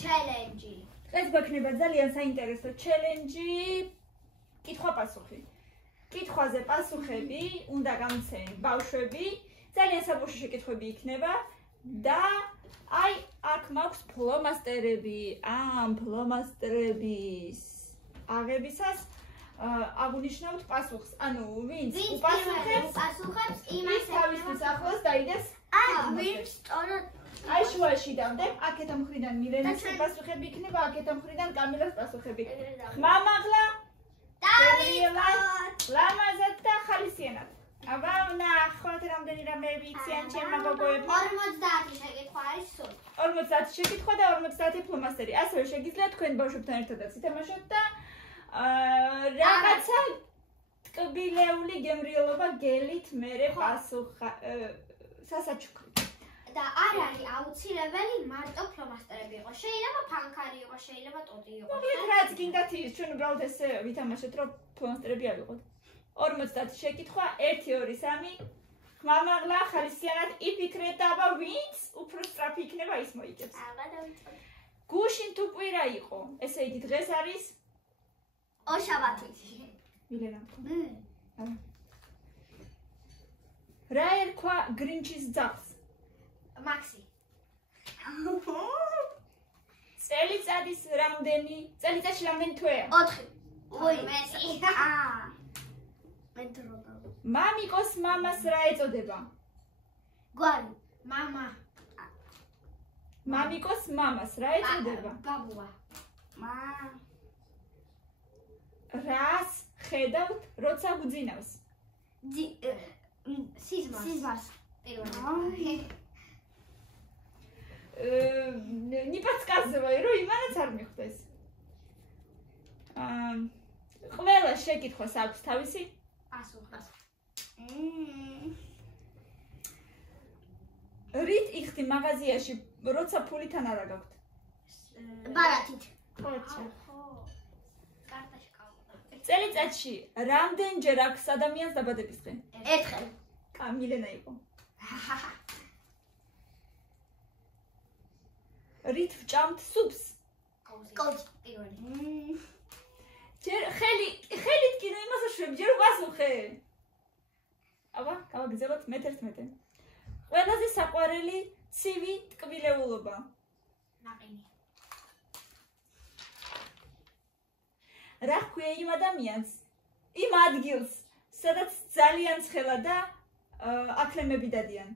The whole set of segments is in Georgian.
ჩელენჯი. დღეს გვექნება ძალიან საინტერესო ჩელენჯი. კითხვა-პასუხი. კითხვაზე პასუხები უნდა გამცენ ბავშვები. ძალიან საბავშვო შეკითხვები იქნება და აი აქ მაქვს ფლომასტერები. ამ ფლომასტერების აღებისას აღნიშნავთ პასუხს. ანუ ვინც უპასუხებს იმას თავისთვის ახლოს დაიდეს. ვინც სწორად აი შუაში დავდებ, აქეთ მხრიდან მილენას პასუხები იქნება, აქეთ მხრიდან კამილას პასუხები. ხმამაღლა, დაიწყოთ. ლამაზად და ხალისიანად. აბა ვნახოთ რამდენი რამე ვიციან ჩემმა გოგოებმა. 50 შეკითხვა არის სულ. 50 შეკითხვა და 50 ფლომასტერი. ასევე შეგიძლიათ თქვენ ბავშვებთან ერთადაც ითამაშოთ და რაღაცა ტკბილეული გემრიელობა გელით მერე პასუხა სასაჩუქრით. და არ არის აუცილებელი მარტო ფლომასტერები იყოს. შეიძლება ფანქარი იყოს, შეიძლება ტოტი იყოს. მოკლედ რაც გინდათ ის ჩვენ უბრალოდ ესე ვითამაშეთ რომ ფლომასტერები ავიღოთ. 50 შეკითხვა 1 2 3 ხმამაღლა ხალისიანად იფიქრეთ და აბა ვინც უფრო სწრაფი იქნება ის მოიგებს. აბა დავიწყოთ. გუშინ თუ კვირა იყო, ესე იგი დღეს არის ოშაბათი. მილენა. რა ერქვა გრინჩის ძაღლს? მაქსი. წელიწადის რამდენი? წელიწადში რამდენი თვეა? 4. ой, მეცი. მეტროდა. მამიკოს მამას რა ეწოდება? გვარი. მამა. მამიკოს მამას რა ეწოდება? ბაბუა. რას ხედავთ, როცა გძინავს? სიზმარს. სიზმარს. პირველი. не подсказывай, რომ იმანაც არ მიხვდეს. ყველა შეკითხვას აქვს თავისი პასუხი. რით იხდი მაღაზიაში, როცა ფულიდან არა გაქვთ? ბარათით. ხოჩა. კარტაში გავუყო. წელიწადში რამდენჯერ აქვს ადამიანს დაბადების დღე? ერთხელ. კამილენა იყო. რით ვჭამთ სუპს? კოჭი. პირველი. ჯერ ხელით კი ნუ იმას აშვებ, ჯერ უპასუხე. აბა, გავაგრძელოთ მე-11. ყველაზე საყვარელი ცივი ტკბილეულობა. ნაყინი. რა ქვია იმ ადამიანს? იმ ადგილს, სადაც ძალიან ცხელა და აქლემები დადიან.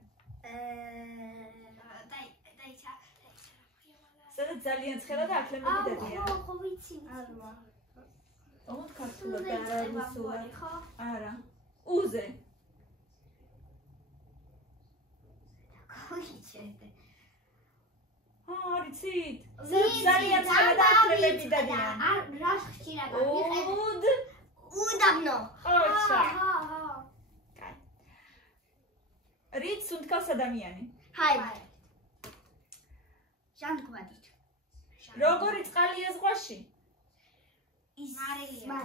სადაც ძალიან ცხელა და აქლემები დადიან. ხო ვიცი. ოღონდ ქართულად და რუსულად. არა. უზე. ხოიჩეთე. არიცით. სადაც ძალიან ცხელა და აქლემები დადიან. რა ხშირად უდ. უდაბნო. ოჩა. კაი. რით სუნთქავს ადამიანი? ჰაი. ჟანგბადით. როგორი წყალია ზღვაში? ის მარილია.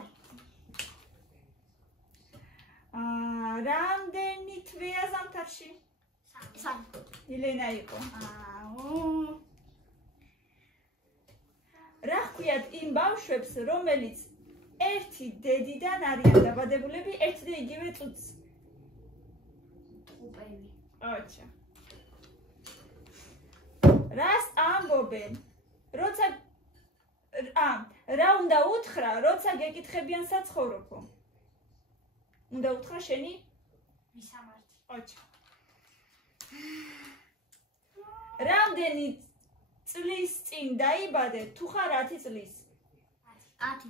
რამდენი თვეა ზამთარში? 3. ილენა იყო. რა ხვიათ იმ ბავშვებს, რომელიც ერთი დედიდან არიან დაბადებულები ერთ და იგივე წუთს? ტყუპები. ოჩა. რას ამბობენ? როცა რა უნდა უთხრა, როცა გეკითხებიან საცხოვრებო? უნდა უთხრა შენი მისამართი. ოჩა. რამდენი წლის წინ დაიბადე, თუ ხარ 10 წლის? 10.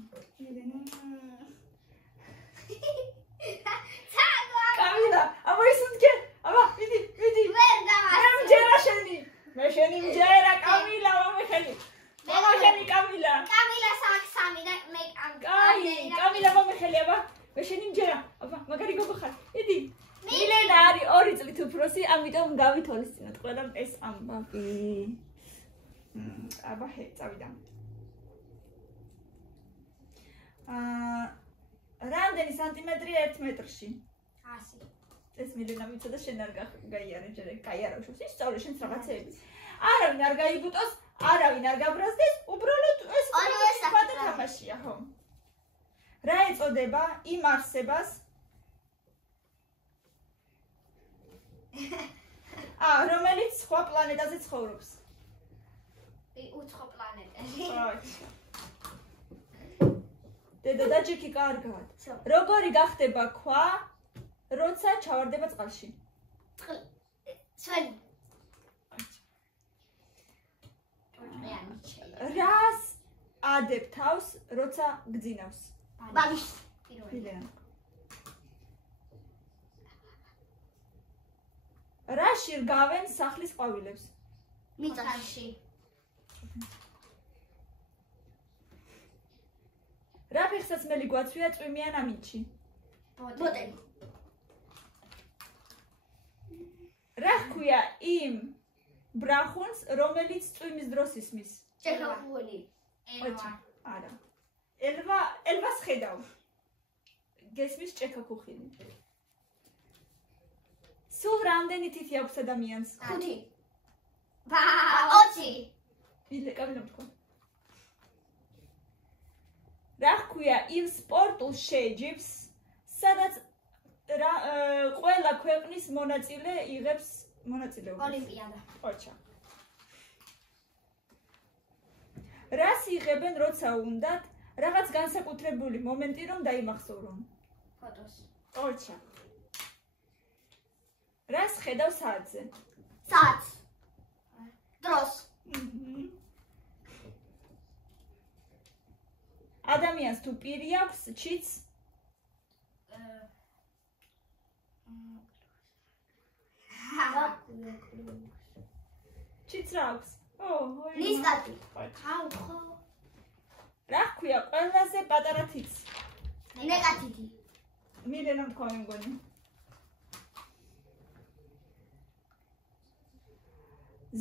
კამილა, აბა ის უთქე, აბა, მიდი. ვერ დავასწრებ. მე მჯერა შენი. მე შენი მჯერა კამილა, მე შენი. მამა შენი კამილა. კამილა საქსამი და მე კაი, კამილა მე ხელი აბა. მე შენი მჯერა, აბა, მაგარი გოგო ხარ. იდი. მილენა არის 2 წლით უფროსი, ამიტომ გავითვალისწინოთ ყველამ ეს ამბავი. აბა, წავიდა. რამდენი სანტიმეტრია 1 მეტრში? 100. ეს მილენა ვიცოდა შენ არ გაიარე ჯერ, კაი არა უშავს. ისწავლე შენს რაღაცეები. არავინ არ გაიგუტოს, არავინ არ გაბრაზდეს, უბრალოდ ეს ორივე სხვა თამაშია, ხო? რა ეწოდება იმ არსებას? რომელიც სხვა პლანეტაზე ცხოვრობს. უცხო პლანეტები. დედა და ჯექი კარგად. როგორი გახდება ქვა, როცა ჩავარდება წყალში? სველი. რას ადებ თავს, როცა გძინავს? ბაგის. მილენა. რაში რგავენ სახლის ყვავილებს? მიწაში. რა ფეხსაცმელი გვაცვია წვიმიან ამინდში? ბოტელი. რა ჰქვია იმ ბრახუნს, რომელიც წვიმის დროს ისმის? ჭექახული. არა. ელვას ხედავ. გესმის ჭექახუხილი. სულ რამდენი თითი აქვს ადამიანს? 5. 20. მილეკავი თქვა. რა ჰქვია იმ სპორტულ შეჯიბს, სადაც ყველა ქვეყნის მონაწილე იღებს მონაწილეობას? ოლიმპიადა. ოჩა. რას იღებენ, როცა უნდათ რაღაც განსაკუთრებული მომენტი რომ დაიმახსოვრონ? ფოტოს. ოჩა. რას ხედავ საათზე? საათს. დროს. ადამიანს თუ პირი აქვს, ჩიც? ჩიც რა აქვს? ნისკარტი. ხო. რა ჰქვია ყველაზე პატარა თითს? ნეკათიდი. მილენა თქვა მე მგონი.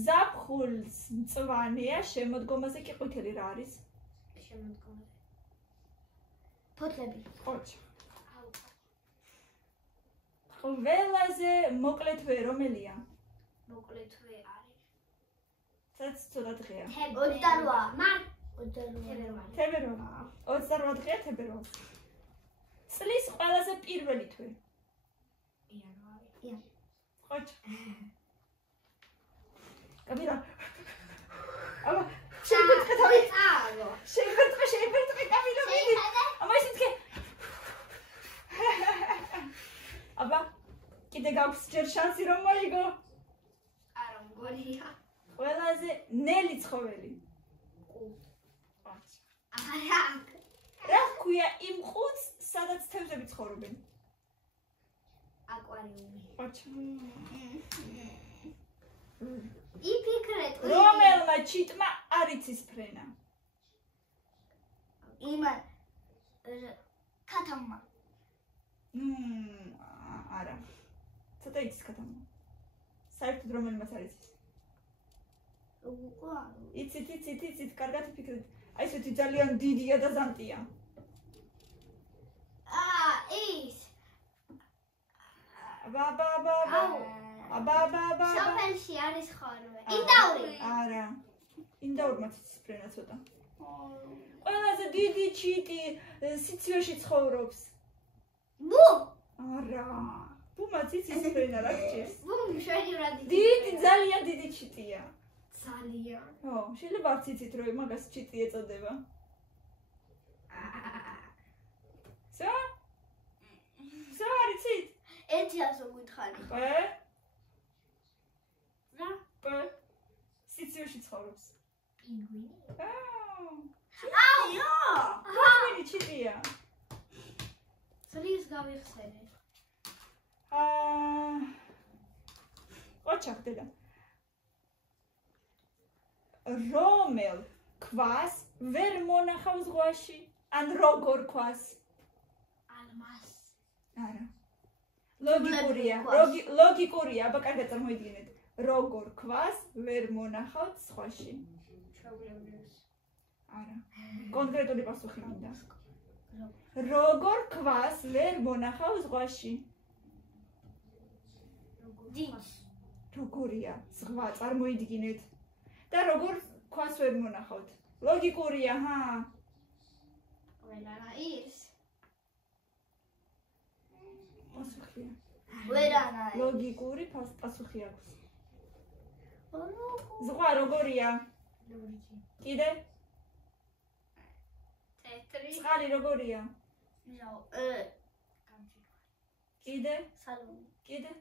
ზაფხულს მწვანეა, შემოდგომაზე კი ყვითელი რა არის? შემოდგომაზე. ფოთლები. ოჩა. ყველაზე მოკლე თვე რომელია? მოკლე თვე არის. სადაც ცოტა დღეა. 28. 28. თებერვალი. 28 დღეა თებერვალი. წლის ყველაზე პირველი თვე. იანვარი. ოჩა. კამერა. აბა, შეიფერტყე კამერა მიდი. აბა ისე თქვი. აბა, კიდე გაქვს ჯერ შანსი რომ მოიგო. არა მგონია. ყველაზე ნელი ცხოველი. არა. რა ჰქვია იმ ყუთს, სადაც თევზები ცხოვრობენ? აკვარიუმი. ოჩა. იფიქრეთ. რომელმა ჩიტმა არ იცის ფრენა? იმან ქათამმა. არა. ცოტა იცის ქათამმა. საერთოდ რომელმაც არ იცის? იცით, კარგად იფიქრეთ. აი ესეთი ძალიან დიდია და ზანტია. ის. აბა. სოფელში არის ხოლმე. ინდაური. არა. ინდაურმაც იცის ფრენა ცოტა. ყველაზე დიდი ჩიტი სიცივეში ცხოვრობს. ბუ. არა. ბუმაც იცის ფრენა რა გჭირს? ბუმი შეიძლება დიდი, ძალიან დიდი ჩიტია. ძალიან. ხო, შეიძლება არც იცით რომ მაგას ჩიტი ეწოდება. სა? სა არ იცით? ერთი ასო გითხარი. პ. სიცივეში ცხოვრობს. პინგვინი. პინგვინი ჩიტია. სრის გავიხსენე. ოჩახდება. რომელ ქვას ვერ მონახავს ზღვაში? ან როგორ ქვას? ალმას. არა. ლოგიკურია, აბა კარგად წარმოიდგინეთ. როგორ ქვას ვერ მონახავთ ზღვაში? ჩაულებელს. არა. კონკრეტული პასუხი მინდა. როგორ ქვას ვერ მონახავ ზღვაში? დინს. როგორია ზღვა წარმოიდგინეთ. და როგორ ქვას ვერ მონახავთ. ლოგიკურია, ჰა? ყველანა ის. პასუხია. ვერანა. ლოგიკური პასუხი აქვს. ზღვა როგორია? კიდე? ტეტრი. წყალი როგორია? კიდე? სალონი. კიდე?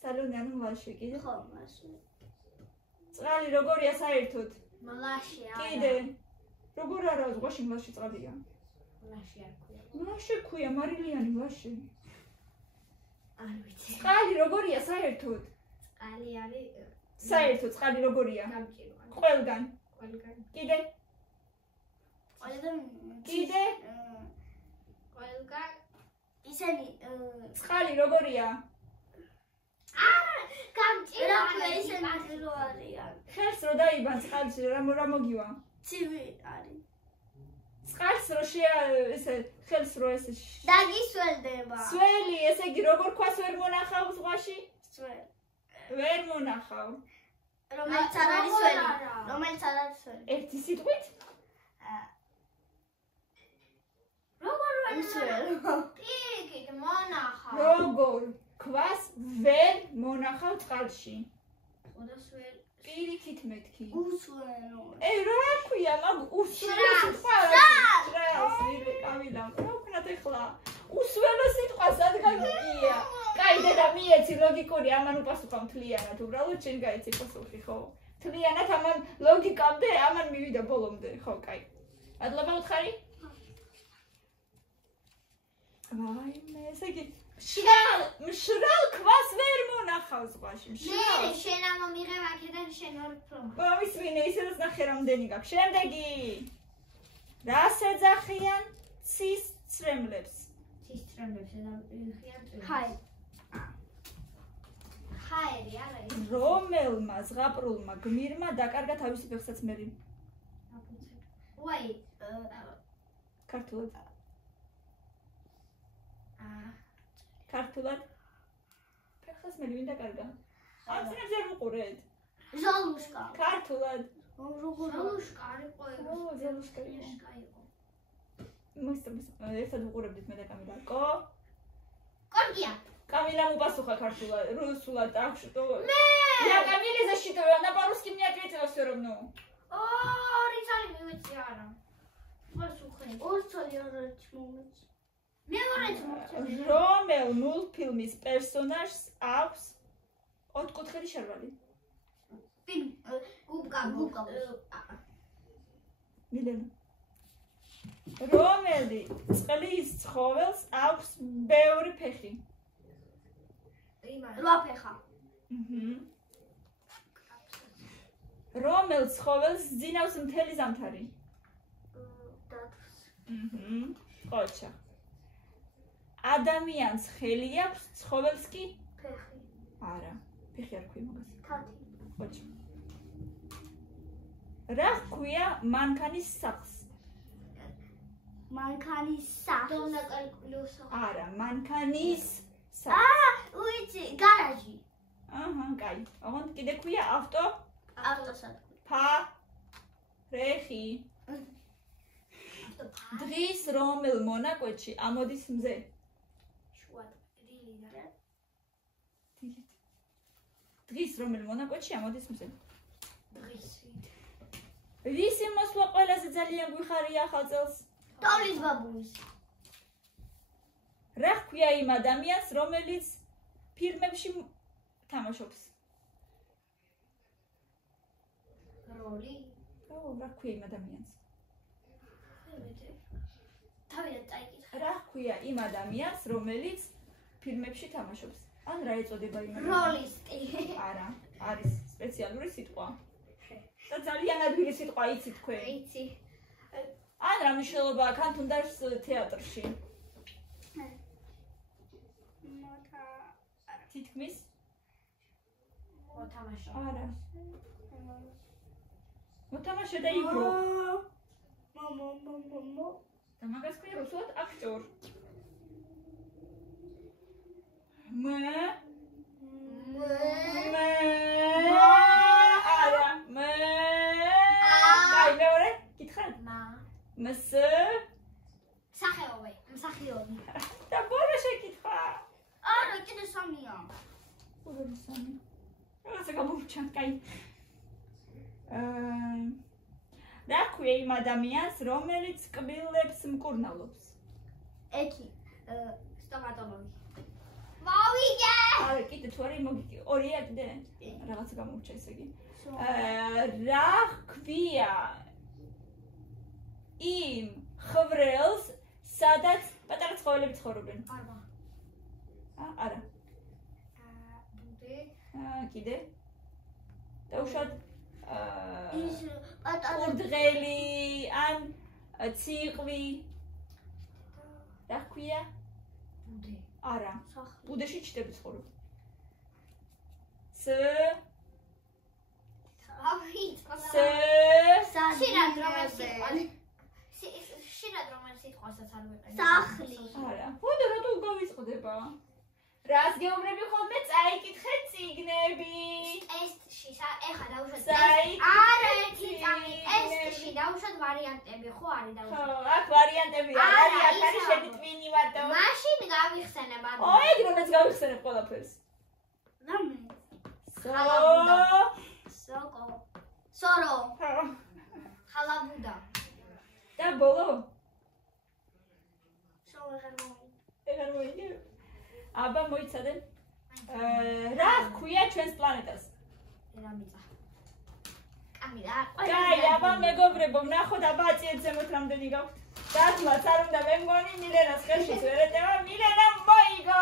სალონი ანუ მლაშე, კიდე? ხო, მაშინ. წყალი როგორია საერთოდ? მლაშე არა. კიდე? როგორ არა ზღვაში მლაშე წყალია? მლაშე არ ქვია. მლაშე ქვია, მარილიანი მლაშე. არ ვიცი. წყალი როგორია საერთოდ? წყალი არის საერთოდ წყალი როგორია? გამჭირვარი. ყველგან. ყველგან. კიდე? ყველგან კიდე? ყველგან. ისენი წყალი როგორია? არა, გამჭირვარი. რა ისენი რო არიან. ხელს რო დაიბან წყალში რა მოგივა? ცივი არის. წყალს რო ესე ხელს რო ესე დაგისველდება. სველი, ესე იგი როგორ ქვას ვერ მონახავ ზღვაში? სველი. ვერ მონახავ. რომელიც არ არის სველი. რომელიც არ არის სველი. ერთი სიტყვით? როგორ ვერ სველი. პირიქით მონახავ. როგორ ქვას ვერ მონახავ წყალში? ხოდა სველი. პირიქით მეთქი. უსვენო. რა ქვია, მაგ უსვენო სიტყვა რა? შრას, კამილამ. რა ვქნათ ეხლა? უსვენო სიტყვა სადგან გია. კაი დედა მიეცი ლოგიკური, ამან უპასუხა მთლიანად. უბრალოდ შენ გაიცი პასუხი, ხო? მთლიანად ამან ლოგიკამდე, ამან მივიდა ბოლომდე, ხო, კაი. მადლობა უთხარი? ვაიმე, ესე იგი მშრალ ქვას ვერ მონახავ ზღვაში. მე შენ ამომიღებ აქედან შენ ორ ფლომა. მომისმინე, ისედაც ნახე რამდენი გაქვს. შემდეგი. რას ეძახიან ცის ცრემლებს? ცის ცრემლებს ეძახიან წვიმს. ჰაი. ჰაერი არა ის. რომელმა ზღაპრულმა გმირმა დაკარგა თავისი ფეხსაცმელი? ვაი. ქართულად. ქართულად. ფეხსაცმელი ვინ დაკარგა? ამცნებს ვერ ვუყურეთ. ჟალუშკა. ქართულად. ზალუშკა არ იყო ეგ. ო, ზალუშკა იყო. ზალუშკა იყო. მოსწრებს ერთად ვუყურებდით მე და კამილა. კორგია. Камиля мупасуха картула, русула, так что... მე! Я Камиле засчитываю, она по-русски мне ответила все равно. რიცალი მივეცი არა. პასუხი. ორცალი առաջ მომეც. მეორეც მოვწერე. რომელ მულტფილმის პერსონაჟს აქვს ოთხკუთხედი შარვალი? გუბკა. მილენა. რომელი წყლის ცხოველს აქვს ბევრი ფეხი? რვაფეხა. რომელ ცხოველს ძინავს მთელი ზამთარი? დათვს. ყოჩა. ადამიანს ხელი აქვს, ცხოველს კი? ფეხი. არა, ფეხი არ ქვია მაგას. თათი. ყოჩა. რა ჰქვია მანქანის სახლს? მანქანის სახლს. დონაკალკულოს. არა, მანქანის სახლს. უიცი, გარაჟი. აჰა, კაი. ოღონდ კიდე ქვია ავტო? ავტოსადგური. ფეხი. დღის რომელ მონაკვეთში ამოდის მზე? შუა დილიდან. დღის რომელ მონაკვეთში ამოდის მზე? დღისი. ვისი მოსვლა ყველაზე ძალიან გვიხარია ახალ წელს? ტოვლის ბაბუის. რა ჰქვია იმ ადამიანს, რომელიც ფილმებში თამაშობს? როლი. რა ჰქვია იმ ადამიანს? თავიდან წაიკითხე. რა ჰქვია იმ ადამიანს, რომელიც ფილმებში თამაშობს? ან რა ეწოდება იმ ადამიანს? როლისტი. არა, არის სპეციალური სიტყვა. და ძალიან ადვილი სიტყვა იცი თქვენ. იცი. ან რა მნიშვნელობა აქვს ან თუნდაც თეატრში? თითქმის? მოთამაშე. არა. მოთამაშე და იგრო. და მაგას ქვია რუსულად აქტიორ. მე სამია. უბრალოდ სამი. რაღაცა გამოვჩა, კაი. რა ქვია იმ ადამიანს, რომელიც კბილებს მკურნალობს? ეკი. სტომატოლოგი. მოვიგე! არა, კიდე თუ არის მოგიგე. ორია კიდე? რაღაცა გამოვჩა ესე იგი. რა ქვია იმ ხვრელს, სადაც პატარა ცხოველები ცხოვრობენ? არვა. არა. ბუდე. კიდე? დაუშვათ ის პატარა ყურდღელი ან ციყვი. რა ქვია? ბუდე. არა. სახლი. ბუდეში ჩიტები ცხოვრობ. ხშირად რომელ სიტყვასაც არ ვიყენებ. სახლი. არა. ხოდა რატო გავიწყდება? რას გეუბნები ხოლმე წაიკითხე წიგნები. ტესტში ეხა დავუშვათ საით. არა ერთი წამი ტესტში დავუშვათ ვარიანტები ხო არის ხო, დავუშვათ. აქ ვარიანტები არა, არის, აქ არის ისა. შენი ტვინი ვარდო. მაშინ გავიხსენებ არა. ოი, რომაც გავიხსენებ ყველაფერს. რამე? სოკო. სორო. ხალაბუდა. და ბოლო? ეგარ მოიგე. აბა მოიცადე. რა ქვია ჩვენს პლანეტას? ერამიწა. კამერა. კაი, აბა მეგობრებო, ვნახოთ აბა აწიეთ ზემოთ რამდენი გაქვთ. დათმაც არ უნდა მე მგონი მილენას ხელშიც ვერ ეტევა. მილენა მოიგო!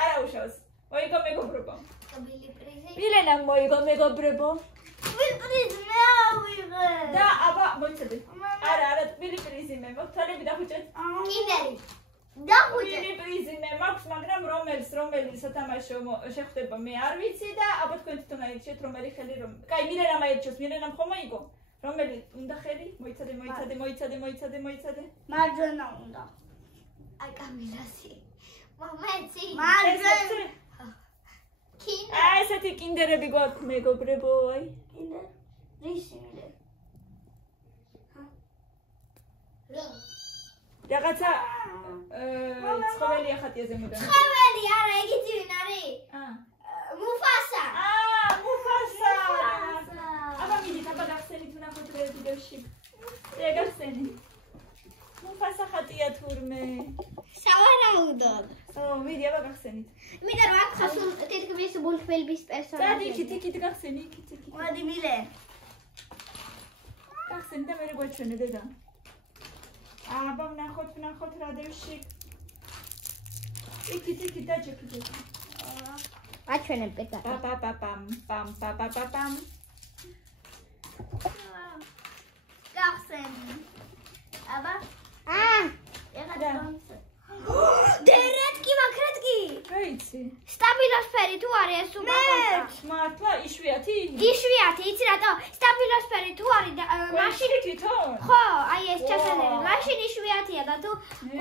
არა უშავს. მოიგო მეგობრებო. კბილი პრიზი. მილენა მოიგო მეგობრებო. პრიზი მე ავიღე. და აბა მოიცადე. არა, ტბილი პრიზი მე მაქვს. თვალები დახუჭეთ. კიდერი. დახუჭე. ტბილი პრიზი მე მაქვს, მაგრამ რომელი სათამაშო შეხვდება მე არ ვიცი და აბა თქვენ თვითონ აირჩიეთ რომელი ხელი რომ. კაი, მილენამ აირჩიოს, მილენამ ხომ მოიგო? რომელი უნდა ხელი? მოიცადე. მარჯვენა უნდა. აი კამერასი. მომეცი. მარჯვენა. კიდე. აი ესეთი კინდერები გვაქვს მეგობრებო, აი. კიდე. რისინდე. რაღაცა ცხოველი ახატია ზემოდან. ცხოველი არა, იგიცი ვინ არის? მუფასა. მუფასა. აბა მიდით, აბა გახსენით ვნახოთ რა ვიდეოში. რა გახსენით? მუფასა ხატია თურმე. სავარაუდოდ. მიდი, აბა გახსენით. მინდა რა ხას თითქმის მულტფილმის პერსონაჟი. იქით გახსენი, იქით. მოდი მილე. გახსენით და მე გვაჩვენე დედა. აბა ვნახოთ რადევში. იქით დაჭექით. აჩვენებ პეტა. პამ. გახსენი. აბა. ეხლა დავსე. დერეთკი მაქრეთკი. რაიცი? სტაბილოსფერი თუ არის ეს უკაკონტა. მართლა იშვიათი? იშვიათი, იცი რატო? სტაბილოსფერი თუ არის და მაშინ თვითონ? ხო, აი ეს ჩასანელი. მაშინ იშვიათია და თუ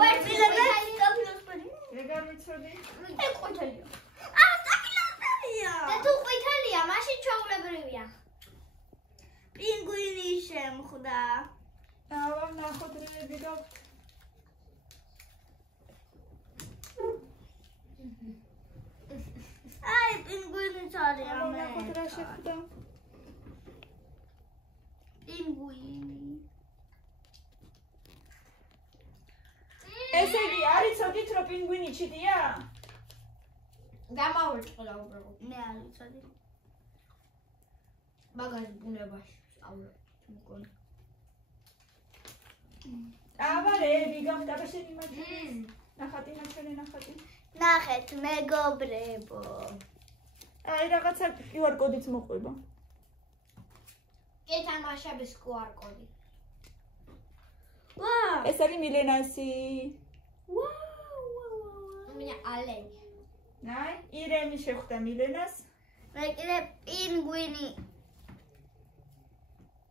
ვერტმილები სტაბილოსფერი. ეგარ ვიცოდი. ეს ყვითელია. სტაბილოსფერია. და თუ ყვითელია, მაშინ ჩვეულებრივია. პინგვინი შემხვდა. აბა ვნახოთ რები გაქვთ. აი პინგვინიც არის აბა ვნახოთ რა შეხვდა. პინგვინი. ესე იგი, არ იცოდით რომ პინგვინი ჩიტია? გამავიწყდა უბრალოდ. მე არ ვიცოდი. მაგარი ბუნებაში სწავლა მგონი. აბა რები გაქვთ, აბა შენი მაჩვენე. ნახატი. ნახეთ მეგობრებო. აი რაღაცა QR კოდიც მოყვება. გეთამაშების QR კოდი. ვა! ეს არის მილენასი. მინა ალენი. აი, ირემი შეხვდა მილენას. მე კიდე პინგვინი.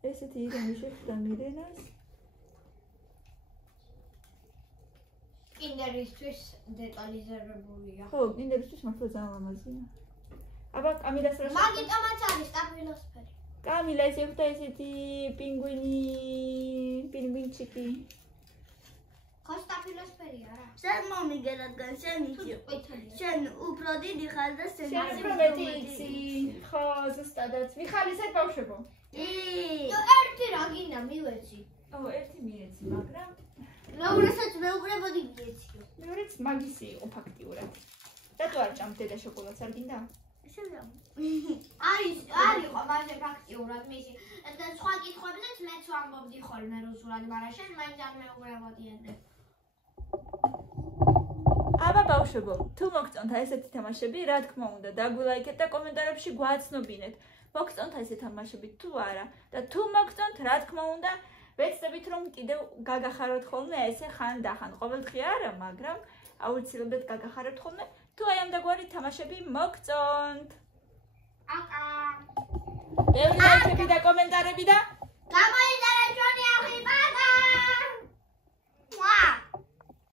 ესეთი ირემი შეხვდა მილენას. კინდერისთვის დეტალიზირებულია. ხო, კინდერისთვის მართლა ძალიან ლამაზია. აბა კამილას რა? მაგიტომაც არის სტაბილოსფერი. კამილა ეს შეხვდა ესეთი პინგვინჩიკი. ხო სტაბილოსფერი არა. სად მომიგე რადგან შენ იცი. ყვითელია. შენ უფრო დიდი ხარ და შენ უფრო მეტი იცი. ხო, ზუსტადაც. მიხალისეთ ბავშვებო. ერთი რა გინდა მივეცი. ერთი მიეცი, მაგრამ მეორესაც მეუბრებოდი მიეციო. მეორეც მაგისი იყო ფაქტიურად. რატო არ ჭამთ დედა შოკოლადს არ გინდა? არის იყო მასე ფაქტიურად მისი. და სხვა კითხვებზეც მეც ვამბობდი ხოლმე რუსულად, მაგრამ შენ მაინც არ მეუბრებოდიადე. აბა ბავშვებო, თუ მოგწონთ ესეთი თამაშები, რა თქმა უნდა, დაგულაიქეთ და კომენტარებში გვაცნობინეთ. მოგწონთ ესეთი თამაშები თუ არა და თუ მოგწონთ, რა თქმა უნდა, ვეცდებით რომ კიდევ გაგახაროთ ხოლმე ესე ხანდახან. ყოველდღე არა, მაგრამ აუცილებლად გაგახაროთ ხოლმე, თუ აი ამდაგვარი თამაშები მოგწონთ. აკა. ბევრი ლაიქები და კომენტარები და გამოი